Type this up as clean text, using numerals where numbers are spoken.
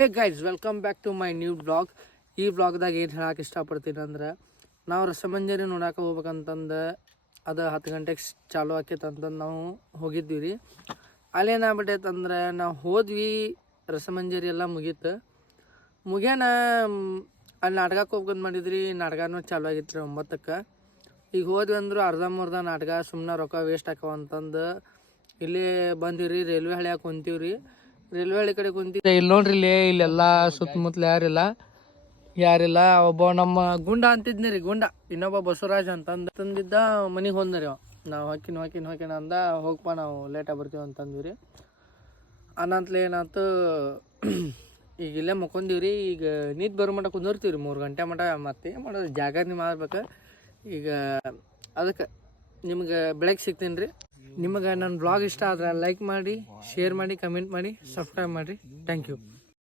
Hey guys, welcome back to my new blog. ಈ ಬ್ಲಾಗ್ದಾಗ ಏನು ಹೇಳಕ್ಕೆ ಇಷ್ಟಪಡ್ತೀನಿ ಅಂದ್ರೆ, ನಾವು ರಸಮಂಜರಿ ನೋಡಕ್ಕೆ ಹೋಗ್ಬೇಕಂತಂದು ಅದು 10 ಗಂಟೆಗೆ ಚಾಲು ಆಕೈತೆ ಅಂತಂದು ನಾವು ಹೋಗಿದ್ದೀವಿ ರೀ. ಅಲ್ಲೇನಾಗ್ಬಿಟ್ಟೈತಂದ್ರೆ ನಾವು ಹೋದ್ವಿ, ರಸಮಂಜರಿ ಎಲ್ಲ ಮುಗೀತು. ಮುಗ್ಯಾನ ಅಲ್ಲಿ ನಾಟಕಕ್ಕೆ ಹೋಗ್ಬೇಕಂತ ಮಾಡಿದ್ರಿ. ನಾಟಕನೂ ಚಾಲು ಆಗಿತ್ತು ರೀ 9ಕ್ಕೆ. ಈಗ ಹೋದ್ವಿ ಅಂದರು ಅರ್ಧಂಬರ್ಧ ನಾಟಕ, ಸುಮ್ಮನೆ ರೊಕ್ಕ ವೇಸ್ಟ್ ಆಕವ ಅಂತಂದು ಇಲ್ಲಿ ಬಂದೀವಿ ರೀ. ರೈಲ್ವೆ ಹಳ್ಳಿಯಾಗ ಕುಂತೀವಿ ರೀ. ರೈಲ್ವೆ ಹಳ್ಳಿ ಕಡೆ ಕುಂತಿದ್ದೆ. ಇಲ್ಲಿ ನೋಡ್ರಿ, ಇಲ್ಲೆಲ್ಲ ಸುತ್ತಮುತ್ತಲು ಯಾರಿಲ್ಲ. ಒಬ್ಬ ನಮ್ಮ ಗುಂಡ ಅಂತಿದ್ನಿ ರೀ, ಇನ್ನೊಬ್ಬ ಬಸವರಾಜ್ ಅಂತಂದಿದ್ದ. ಮನೆಗೆ ಹೋದ್ನ ರೀ ಅವ. ನಾವು ಹಾಕಿನ ಅಂದ, ಹೋಗಪ್ಪ ನಾವು ಲೇಟಾಗಿ ಬರ್ತೀವಿ ಅಂತಂದ್ವಿ ರೀ. ಅನಂತಲೇ ಏನಾಯ್ತು, ಈಗ ಇಲ್ಲೇ ಮಕ್ಕೊಂದೀವಿ ರೀ. ಈಗ ನಿಂತು ಬರೋ ಮಟ್ಟ ಕುಂದಿರ್ತೀವಿ ರೀ 3 ಗಂಟೆ ಮಟ್ಟ. ಮತ್ತೆ ಏನು ಮಾಡೋದು, ಜಾಗ ಮಾಡ್ಬೇಕು. ಈಗ ಅದಕ್ಕೆ ನಿಮ್ಗೆ ಬೆಳಗ್ಗೆ ಸಿಗ್ತೀನಿ ರೀ. ನಿಮಗೆ ನನ್ನ ಬ್ಲಾಗ್ ಇಷ್ಟ ಆದ್ರೆ ಲೈಕ್ ಮಾಡಿ, ಶೇರ್ ಮಾಡಿ, ಕಮೆಂಟ್ ಮಾಡಿ, ಸಬ್ಸ್ಕ್ರೈಬ್ ಮಾಡಿರಿ. Thank you.